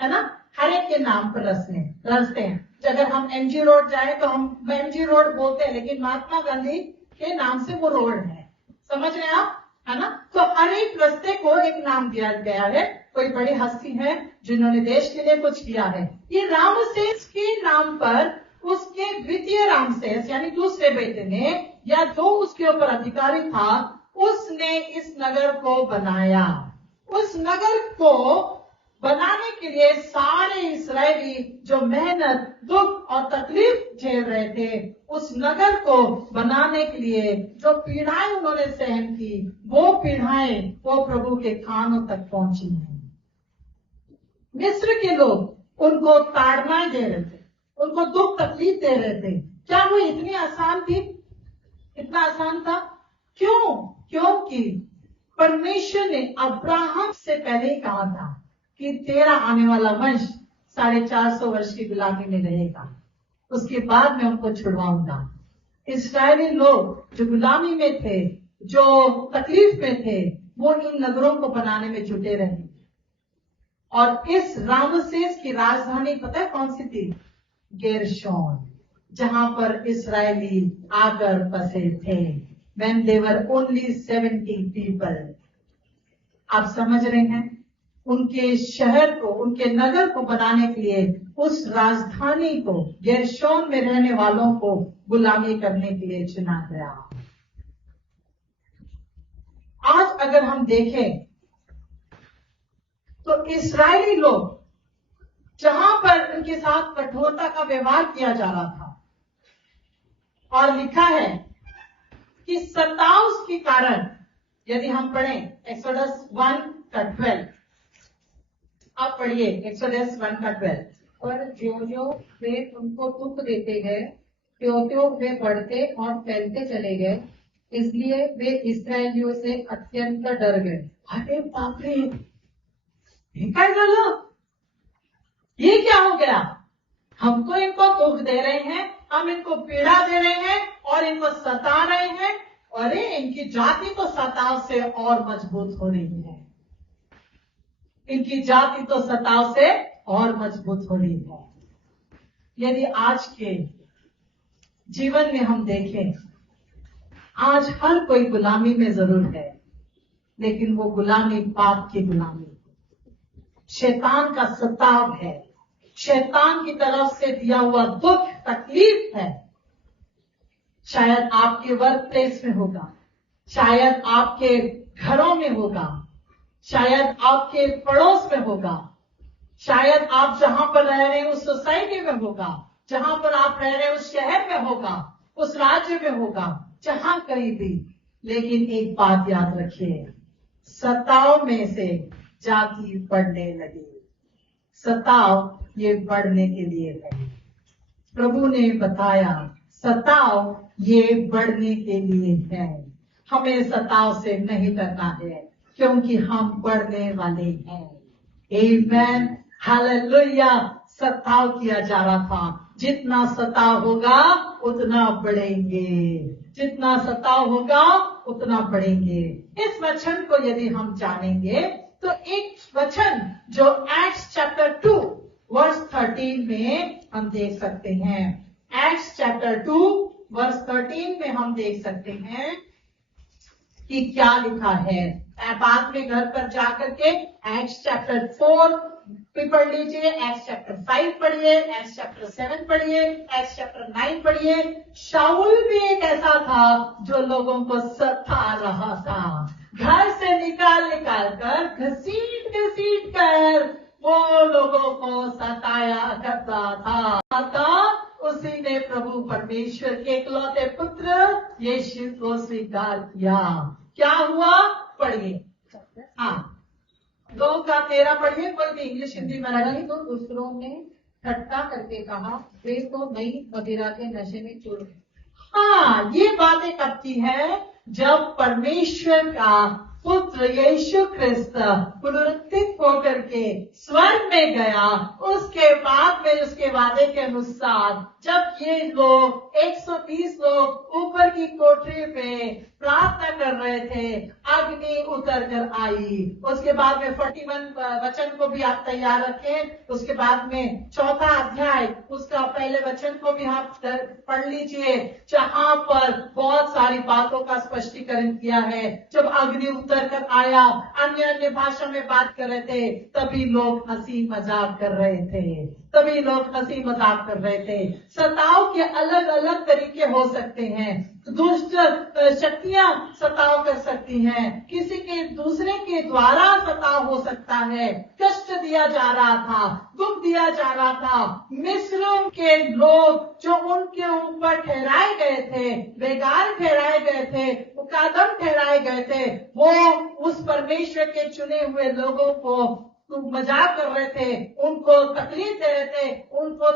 है ना, हर एक के नाम पर रस्ते हैं। अगर हम एमजी रोड जाए तो हम एमजी रोड बोलते हैं, लेकिन महात्मा गांधी के नाम से वो रोड है, समझ रहे हैं आप, है ना। तो हर एक रस्ते को एक नाम दिया गया है। कोई बड़ी हस्ती है जिन्होंने देश के लिए कुछ किया है। ये रामसेस के नाम पर उसके द्वितीय रामसेस यानी दूसरे बेटे ने, या जो उसके ऊपर अधिकारी था, उसने इस नगर को बनाया। उस नगर को बनाने के लिए सारे इस्राएली जो मेहनत, दुख और तकलीफ झेल रहे थे, उस नगर को बनाने के लिए जो पीड़ाएं उन्होंने सहन की, वो पीड़ाएं वो प्रभु के कानों तक पहुंची हैं। मिस्र के लोग उनको ताड़ना दे रहे थे, उनको दुख तकलीफ दे रहे थे। क्या वो इतनी आसान थी? इतना आसान था? क्यों? क्योंकि परमेश्वर ने अब्राहम से पहले ही कहा था कि तेरा आने वाला वंश 450 वर्ष की गुलामी में रहेगा, उसके बाद मैं उनको छुड़वाऊंगा। इस्राएली लोग जो गुलामी में थे, जो तकलीफ में थे, वो इन नगरों को बनाने में जुटे रहे। और इस रामसेस की राजधानी पता है कौन सी थी? गेरशोन, जहां पर इस्राएली आकर बसे थे। When they were only 70 people। आप समझ रहे हैं, उनके शहर को, उनके नगर को बनाने के लिए उस राजधानी को, गेरशोन में रहने वालों को गुलामी करने के लिए चुना गया। आज अगर हम देखें तो इस्राएली लोग जहां पर उनके साथ कठोरता का व्यवहार किया जा रहा था, और लिखा है कि सताव के कारण, यदि हम पढ़ें एक्सोडस 1:12, आप पढ़िए एक्सोडस 1:12। पर जो वे उनको दुख देते गए, त्यों वे बढ़ते और फैलते चले गए, इसलिए वे इस्राएलियों से अत्यंत डर गए। अरे बाप रे, ये क्या हो गया? हमको इनको दुख दे रहे हैं, हम इनको पीड़ा दे रहे हैं और इनको सता रहे हैं। अरे इनकी जाति तो सताव से और मजबूत हो रही है, इनकी जाति तो सताव से और मजबूत हो रही है। यदि आज के जीवन में हम देखें, आज हर कोई गुलामी में जरूर है, लेकिन वो गुलामी पाप की गुलामी, शैतान का सताव है, शैतान की तरफ से दिया हुआ दुख तकलीफ है। शायद आपके वर्क प्लेस में होगा, शायद आपके घरों में होगा, शायद आपके पड़ोस में होगा, शायद आप जहां पर रह रहे हैं उस सोसाइटी में होगा, जहां पर आप रह रहे हैं उस शहर में होगा, उस राज्य में होगा, जहां कहीं भी। लेकिन एक बात याद रखिए, सताव में से जाति बढ़ने लगी। सताव ये बढ़ने के लिए है। प्रभु ने बताया सताव ये बढ़ने के लिए है। हमें सताव से नहीं डरना है, क्योंकि हम बढ़ने वाले हैं। आमेन, हालेलुया। सताव किया जा रहा था, जितना सताव होगा उतना बढ़ेंगे, जितना सताव होगा उतना बढ़ेंगे। इस वचन को यदि हम जानेंगे तो एक वचन जो एक्ट्स चैप्टर 2 वर्स 13 में हम देख सकते हैं। एक्ट्स चैप्टर 2 वर्स 13 में हम देख सकते हैं कि क्या लिखा है। बाद में घर पर जाकर के एक्ट्स चैप्टर 4 भी पढ़ लीजिए, एक्ट्स चैप्टर 5 पढ़िए, एक्ट्स चैप्टर 7 पढ़िए, एक्ट्स चैप्टर 9 पढ़िए। शाऊल भी एक ऐसा था जो लोगों को सता रहा था, घर से निकाल कर घसीट कर वो लोगों को सताया करता था। उसी ने प्रभु परमेश्वर के इकलौते पुत्र यीशु को स्वीकार किया। क्या हुआ? पढ़िए, हाँ 2:13 पढ़िए, कोई भी इंग्लिश हिंदी मराठी। तो दूसरों ने ठट्टा करके कहा, वे तो नई मदिरा के नशे में चूर गए। हाँ, ये बातें कब की है? जब परमेश्वर का पुत्र यीशु ख्रिस्त पुनरुत्थित होकर के स्वर्ग में गया, उसके बाद में उसके वादे के अनुसार जब ये लोग 120 लोग ऊपर की कोठरी पे प्रार्थना कर रहे थे, अग्नि उतर कर आई। उसके बाद में 41 वचन को भी आप तैयार रखें। उसके बाद में 4था अध्याय उसका पहले वचन को भी आप पढ़ लीजिए, जहां पर बहुत सारी बातों का स्पष्टीकरण किया है। जब अग्नि उतर कर आया, अन्य भाषा में बात कर रहे थे, तभी लोग हंसी मजाक कर रहे थे, तभी लोग हंसी मजाक कर रहे थे। सताव के अलग अलग तरीके हो सकते हैं। दुष्ट शक्तियां सताव कर सकती हैं, किसी के दूसरे के द्वारा सताव हो सकता है। कष्ट दिया जा रहा था, दुख दिया जा रहा था। मिस्र के लोग जो उनके ऊपर ठहराए गए थे, बेगार ठहराए गए थे, मुकादम ठहराए गए थे, वो उस परमेश्वर के चुने हुए लोगों को मजाक कर रहे थे, उनको तकलीफ दे रहे थे, उनको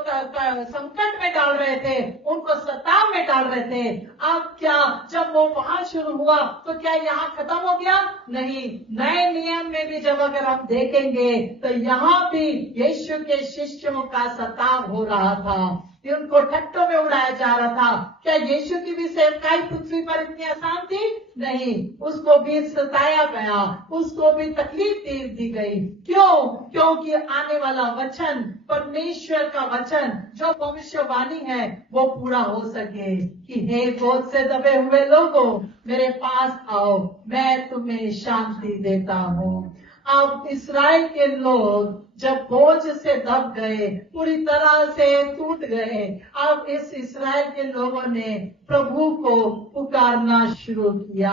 संकट में डाल रहे थे, उनको सताव में डाल रहे थे। अब क्या, जब वो वहां शुरू हुआ तो क्या यहाँ खत्म हो गया? नहीं, नए नियम में भी जब अगर हम देखेंगे तो यहाँ भी यीशु के शिष्यों का सताव हो रहा था, उनको ठट्टों में उड़ाया जा रहा था। क्या यीशु की भी सेवकाई पृथ्वी पर इतनी आसान थी? नहीं, उसको भी सताया गया, उसको भी तकलीफ दी गई। क्यों? क्योंकि आने वाला वचन, परमेश्वर का वचन जो भविष्यवाणी है, वो पूरा हो सके कि हे गोद से दबे हुए लोगों, मेरे पास आओ, मैं तुम्हें शांति देता हूँ। अब इस्राएल के लोग जब बोझ से दब गए, पूरी तरह से टूट गए, अब इस इस्राएल के लोगों ने प्रभु को पुकारना शुरू किया।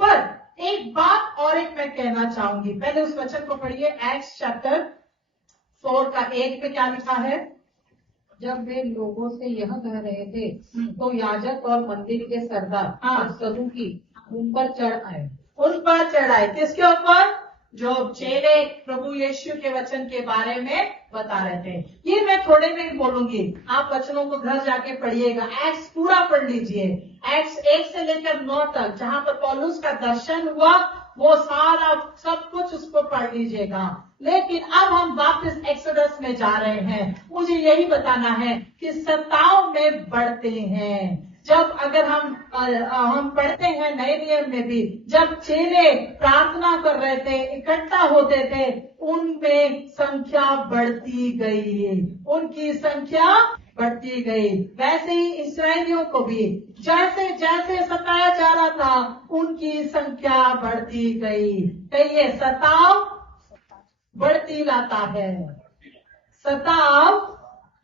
पर एक बात और एक मैं कहना चाहूंगी, पहले उस वचन को पढ़िए, एक्ट्स चैप्टर 4 का 1 में क्या लिखा है? जब वे लोगों से यह कह रहे थे तो याजक और मंदिर के सरदार और सदूकी उन पर चढ़ आए। उन पर चढ़ आए, किसके ऊपर? जो चेले प्रभु यीशु के वचन के बारे में बता रहे थे। ये मैं थोड़े में ही बोलूंगी, आप वचनों को घर जाके पढ़िएगा। एक्ट्स पूरा पढ़ लीजिए, एक्ट्स 1 से लेकर 9 तक, जहां पर पौलुस का दर्शन हुआ, वो सारा सब कुछ उसको पढ़ लीजिएगा। लेकिन अब हम वापस एक्सोडस में जा रहे हैं। मुझे यही बताना है कि सताव में बढ़ते हैं। जब अगर हम पढ़ते हैं नए नियम में भी, जब चेले प्रार्थना कर रहे थे, इकट्ठा होते थे, उनमें संख्या बढ़ती गई, उनकी संख्या बढ़ती गई। वैसे ही इस्राएलियों को भी जैसे जैसे सताया जा रहा था, उनकी संख्या बढ़ती गई। कहिए, सताव बढ़ती लाता है, सताव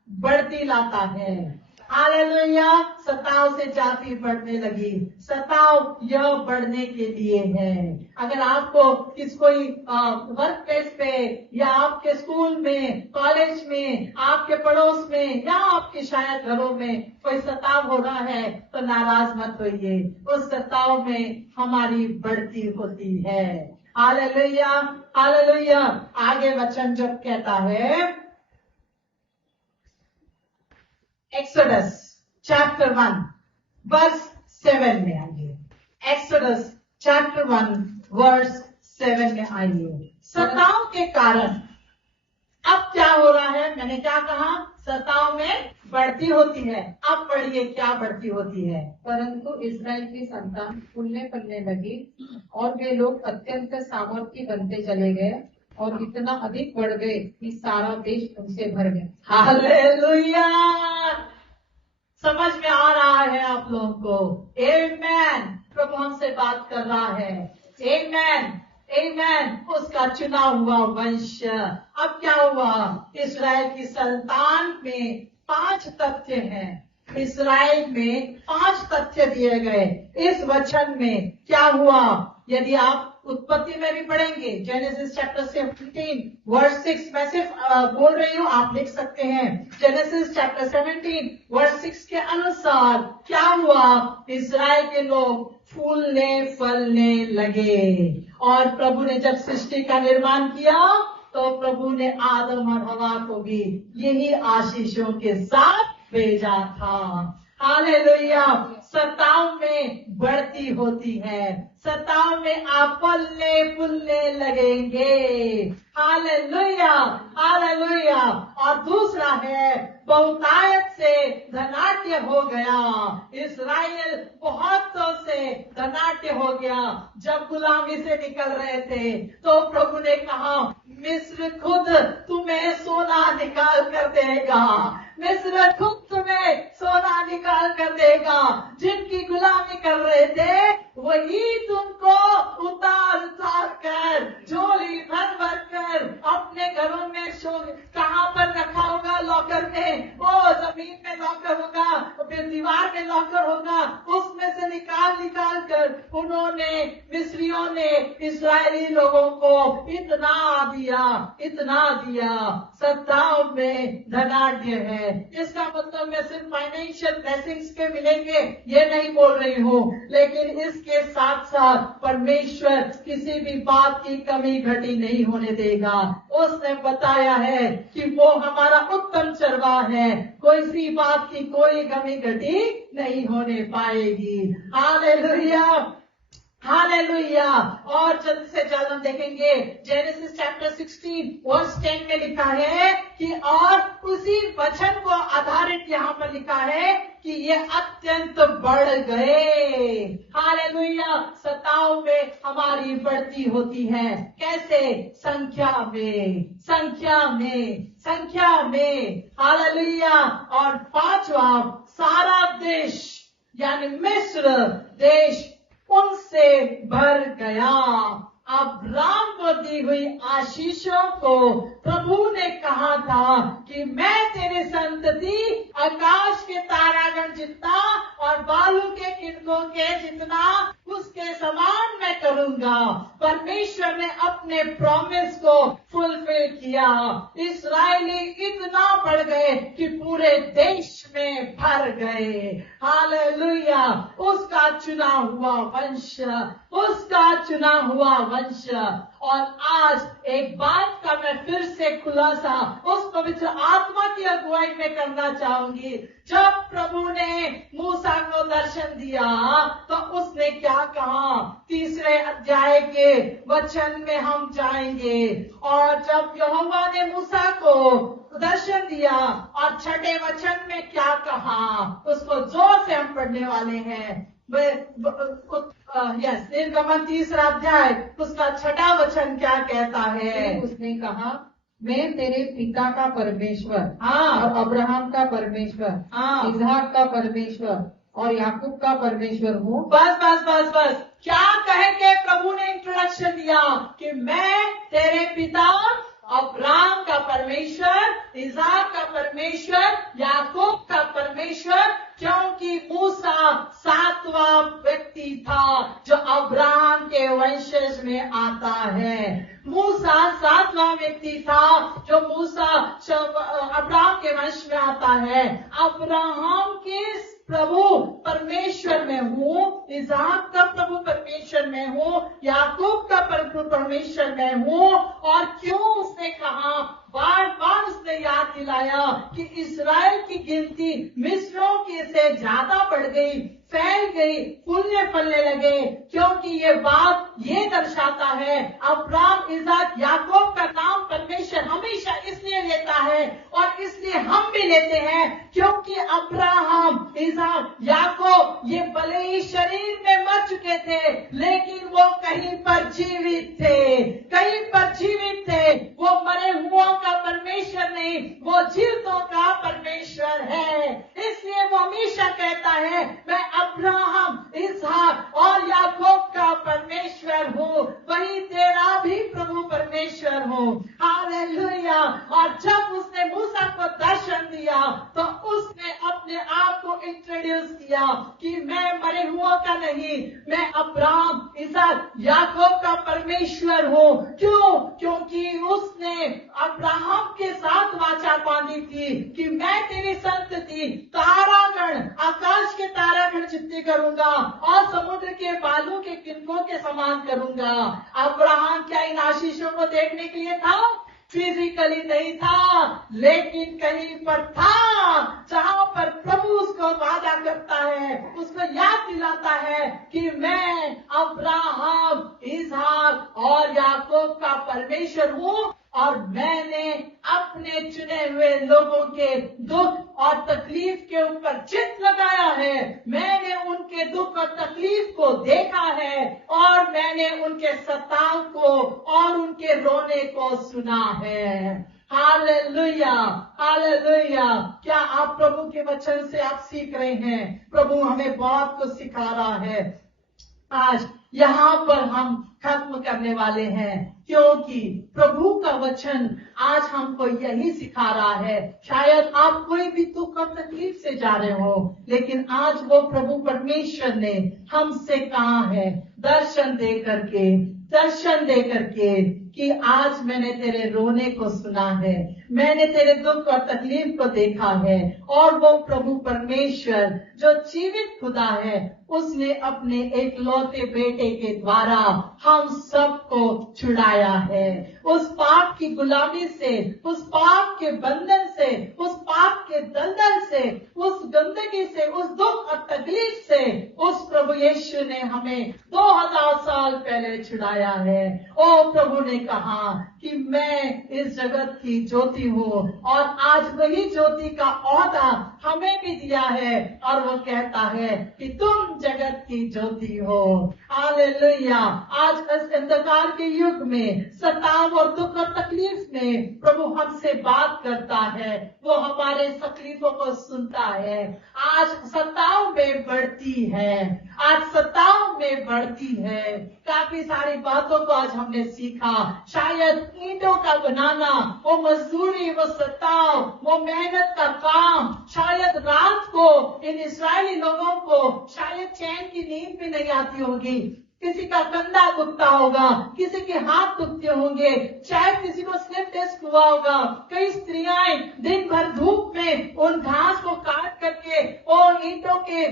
बढ़ती लाता है। हालेलुया। सताव से जाति बढ़ने लगी, सताव यह बढ़ने के लिए है। अगर आपको कोई वर्क प्लेस पे या आपके स्कूल में, कॉलेज में, आपके पड़ोस में या आपके शायद घरों में कोई सताव हो रहा है, तो नाराज मत होइए, उस सताव में हमारी बढ़ती होती है। Hallelujah, hallelujah. आगे वचन जब कहता है, एक्सोडस चैप्टर 1 वर्स 7 में आइए। एक्सोडस चैप्टर 1 वर्स 7 में आइए। सताव के कारण अब क्या हो रहा है? मैंने क्या कहा? सताव में बढ़ती होती है। अब पढ़िए क्या बढ़ती होती है। परंतु इस्राएल की संतान फूलने फलने लगी और वे लोग अत्यंत सामर्थी बनते चले गए और इतना अधिक बढ़ गए कि सारा देश उनसे भर गया। हालेलुया। समझ में आ रहा है आप लोगों को? आमेन। प्रभु हमसे बात कर रहा है। आमेन, आमेन। उसका चुना हुआ वंश। अब क्या हुआ? इस्राएल की संतान में 5 तथ्य हैं। इस्राएल में 5 तथ्य दिए गए। इस वचन में क्या हुआ? यदि आप उत्पत्ति में भी पढ़ेंगे, जेनेसिस चैप्टर 17 वर्स 6, मैं सिर्फ बोल रही हूँ, आप लिख सकते हैं। जेनेसिस चैप्टर 17 वर्स 6 के अनुसार क्या हुआ? इस्राएल के लोग फूलने फलने लगे। और प्रभु ने जब सृष्टि का निर्माण किया, तो प्रभु ने आदम और हवा को भी यही आशीषों के साथ भेजा था। हालेलुया। सताव में बढ़ती होती है, सताव में आप फलने फूलने लगेंगे। Hallelujah, hallelujah. और दूसरा है बहुतायत से धनाढ्य हो गया। इस्राएल बहुतों से धनाढ्य हो गया। जब गुलामी से निकल रहे थे तो प्रभु ने कहा, मिस्र खुद तुम्हें सोना निकाल कर देगा, मिस्र खुद तुम्हें सोना निकाल कर देगा। जिनकी गुलामी कर रहे थे वही तुमको उतार उतार कर, झोली भर भर कर अपने घरों में कहाँ पर रखा होगा, लॉकर में, वो जमीन में लॉकर होगा, फिर दीवार में लॉकर होगा, उसमें से निकाल निकाल कर उन्होंने, मिस्रियों ने इस्राएली लोगों को इतना दिया। सत्ताव में धनाढ्य है। इसका मतलब मैं सिर्फ फाइनेंशियल ब्लेसिंग्स के मिलेंगे ये नहीं बोल रही हूँ, लेकिन इसके साथ साथ परमेश्वर किसी भी बात की कमी घटी नहीं होने देगा। उसने बताया है कि वो हमारा उत्तम चरवाहा है, कोई सी बात की कोई कमी घटी नहीं होने पाएगी। Hallelujah, hallelujah. और जल्द से जल्द हम देखेंगे जेनेसिस चैप्टर 16 वर्स 10 में लिखा है कि और उसी वचन को आधारित यहाँ पर लिखा है कि ये अत्यंत बढ़ गए। हालेलुया। सताव में हमारी बढ़ती होती है। कैसे? संख्या में। हालेलुया। और पांचवा, सारा देश यानी मिस्र देश उनसे भर गया। अब्राम को दी हुई आशीषों को प्रभु ने कहा था कि मैं तेरी संतति आकाश के तारागण जितना और बालू के किरणों के जितना उसके समान मैं करूंगा। परमेश्वर ने अपने प्रॉमिस को फुलफिल किया। इस्राएली इतना बढ़ गए कि पूरे देश में भर गए। हालेलुया। उसका चुना हुआ वंश। और आज एक बात का मैं फिर से खुलासा उस पवित्र आत्मा की अगुवाई में करना चाहूंगी। जब प्रभु ने मूसा को दर्शन दिया तो उसने क्या कहा? 3 अध्याय के वचन में हम जाएंगे। और जब यहोवा ने मूसा को दर्शन दिया और 6 वचन में क्या कहा, उसको जोर से हम पढ़ने वाले हैं। निर्गमन 3 अध्याय उसका 6 वचन क्या कहता है? उसने कहा, मैं तेरे पिता का परमेश्वर और अब्राहम का परमेश्वर, इसहाक का परमेश्वर और याकूब का परमेश्वर हूँ। बस। क्या कहे के प्रभु ने इंट्रोडक्शन दिया कि मैं तेरे पिता अब्राहम का परमेश्वर, इसहाक का परमेश्वर, याकूब का परमेश्वर। क्योंकि मूसा 7वां व्यक्ति था जो अब्राहम के वंशज में आता है। मूसा 7वां व्यक्ति था जो अब्राहम के वंश में आता है। अब्राहम के प्रभु परमेश्वर में हूँ, इसहाक का प्रभु परमेश्वर में हूँ, याकूब का प्रभु परमेश्वर में हूँ। और क्यों उसने कहा, बार बार उसने याद दिलाया कि इस्राएल की गिनती मिस्रों की से ज्यादा बढ़ गई, फैल गई, फूलने फलने लगे। क्योंकि ये बात ये दर्शाता है अब्राहम, इसहाक, याकूब का नाम परमेश्वर हमेशा इसलिए लेता है और इसलिए हम भी लेते हैं क्योंकि अब्राहम, इसहाक, याकूब ये भले ही शरीर में मर चुके थे लेकिन वो कहीं पर जीवित थे। वो मरे हुओं का परमेश्वर नहीं, वो जीवितों का परमेश्वर है। इसलिए वो हमेशा कहता है, मैं अब्राहम, इसहाक और याकूब का परमेश्वर हूँ, वही तेरा भी प्रभु परमेश्वर हूँ। हालेलुया। और जब उसने मूसा को दर्शन दिया तो उसने अपने आप को इंट्रोड्यूस किया कि मैं मरे हुओं का नहीं, मैं अब्राहम, इसहाक, याकूब का परमेश्वर हूँ। क्यों? क्योंकि उसने अब्राहम के साथ वाचा बांधी थी कि मैं तेरी संतति तारागण, आकाश के तारागण जितनी करूंगा और समुद्र के बालू के किरणों के समान करूंगा। अब्राहम क्या इन आशीषों को देखने के लिए था? फिजिकली नहीं था, लेकिन कहीं पर था जहां पर प्रभु उसको वादा करता है, उसको याद दिलाता है कि मैं अब्राहम, इसहाक और याकूब का परमेश्वर हूँ और मैंने अपने चुने हुए लोगों के दुख और तकलीफ के ऊपर जित लगाया है। मैंने उनके दुख और तकलीफ को देखा है और मैंने उनके सताव को और उनके रोने को सुना है। Hallelujah, hallelujah. क्या आप प्रभु के वचन से आप सीख रहे हैं? प्रभु हमें बहुत कुछ सिखा रहा है। आज यहाँ पर हम खत्म करने वाले हैं, क्योंकि प्रभु का वचन आज हमको यही सिखा रहा है। शायद आप कोई भी दुख और तकलीफ से जा रहे हो, लेकिन आज वो प्रभु परमेश्वर ने हमसे कहा है दर्शन दे करके कि आज मैंने तेरे रोने को सुना है, मैंने तेरे दुख और तकलीफ को देखा है। और वो प्रभु परमेश्वर जो जीवित खुदा है, उसने अपने एकलौते बेटे के द्वारा हम सबको छुड़ाया है उस पाप की गुलामी से, उस पाप के बंधन से, उस पाप के दलदल से, उस गंदगी से, उस दुख और तकलीफ से उस प्रभु यीशु ने हमें 2000 साल पहले छुड़ाया है। ओ प्रभु ने कहा कि मैं इस जगत की ज्योति हूँ, और आज वही ज्योति का ओहदा हमें भी दिया है, और वो कहता है कि तुम जगत की ज्योति हो। हालेलुया। आज इस अंधकार के युग में, सताव और दुख और तकलीफ में प्रभु हमसे बात करता है, वो हमारे तकलीफों को सुनता है। आज सताव में बढ़ती है, आज सताव में बढ़ती है। काफी सारी बातों को आज हमने सीखा। शायद ईंटों का बनाना, वो मजदूरी, वो सताव, वो मेहनत का काम, शायद रात को इन इस्राएली लोगों को शायद चैन की नींद भी नहीं आती होगी। किसी का कंधा दुखता होगा, किसी के हाथ दुखते होंगे, शायद किसी को स्लिप डिस्क हुआ होगा। कई स्त्रियां दिन भर धूप में उन घास को काट करके और ईंटों के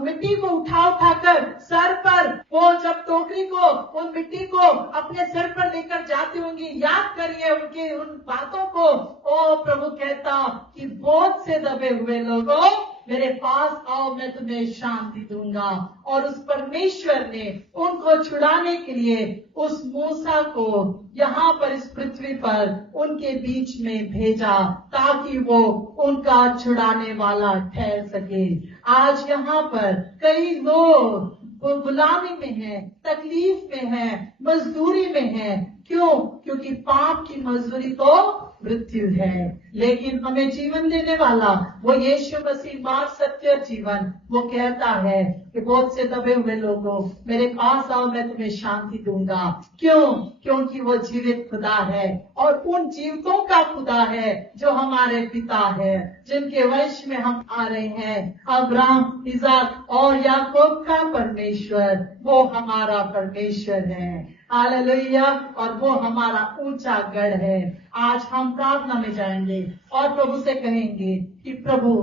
मिट्टी को उठाकर सर पर, वो जब टोकरी को, उन मिट्टी को अपने सर पर लेकर जाती होंगी। याद करिए उनकी उन बातों को। ओ प्रभु कहता कि बहुत से दबे हुए लोगों, मेरे पास आओ, मैं तुम्हें शांति दूंगा। और उस परमेश्वर ने उनको छुड़ाने के लिए उस मूसा को यहाँ पर इस पृथ्वी पर उनके बीच में भेजा, ताकि वो उनका छुड़ाने वाला ठहर सके। आज यहाँ पर कई लोग वो गुलामी में है, तकलीफ में है, मजदूरी में है। क्यों? क्योंकि पाप की मजदूरी तो मृत्यु है, लेकिन हमें जीवन देने वाला वो यीशु मसीह मार्ग, सत्य, जीवन, वो कहता है कि बहुत से दबे हुए लोगों, मेरे पास आओ, मैं तुम्हें शांति दूंगा। क्यों? क्योंकि वो जीवित खुदा है, और उन जीवितों का खुदा है जो हमारे पिता है, जिनके वंश में हम आ रहे हैं। अब्राहम, इसाक और याकूब का परमेश्वर, वो हमारा परमेश्वर है। हालेलुया। और वो हमारा ऊंचा गढ़ है। आज हम प्रार्थना में जाएंगे और प्रभु से कहेंगे कि प्रभु,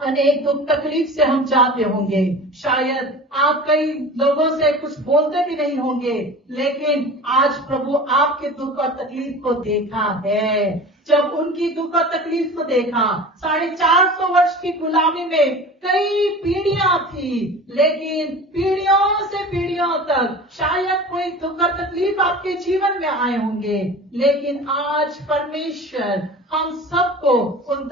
अनेक दुख तकलीफ से हम जाते होंगे, शायद आप कई लोगों से कुछ बोलते भी नहीं होंगे, लेकिन आज प्रभु आपके दुख और तकलीफ को देखा है। जब उनकी दुख और तकलीफ को देखा, 450 वर्ष की गुलामी में कई पीढ़ियां थी, लेकिन पीढ़ियों से पीढ़ियों तक शायद कोई दुख और तकलीफ आपके जीवन में आए होंगे, लेकिन आज परमेश्वर हम सबको उन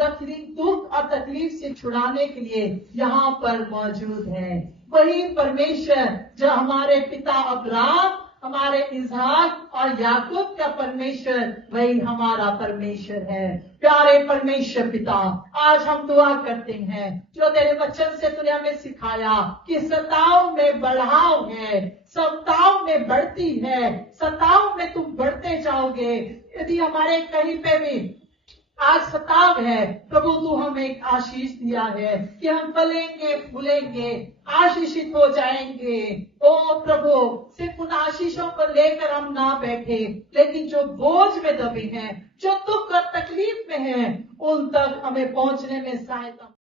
दुख और तकलीफ से छुड़ाने के लिए यहाँ पर मौजूद है। वही परमेश्वर जो हमारे पिता अब्राहम, हमारे इसहाक और याकूब का परमेश्वर, वही हमारा परमेश्वर है। प्यारे परमेश्वर पिता, आज हम दुआ करते हैं, जो तेरे वचन से तूने हमें सिखाया कि सताव में बढ़ाव है, सताव में बढ़ती है, सताव में तुम बढ़ते जाओगे। यदि हमारे कहीं पे भी आज सताव है, प्रभु तू हमें एक आशीष दिया है कि हम फलेंगे, फूलेंगे, आशीषित हो जाएंगे। ओ प्रभु, सिर्फ उन आशीषों को लेकर हम ना बैठे, लेकिन जो बोझ में दबे हैं, जो दुख और तकलीफ में हैं, उन तक हमें पहुंचने में सहायता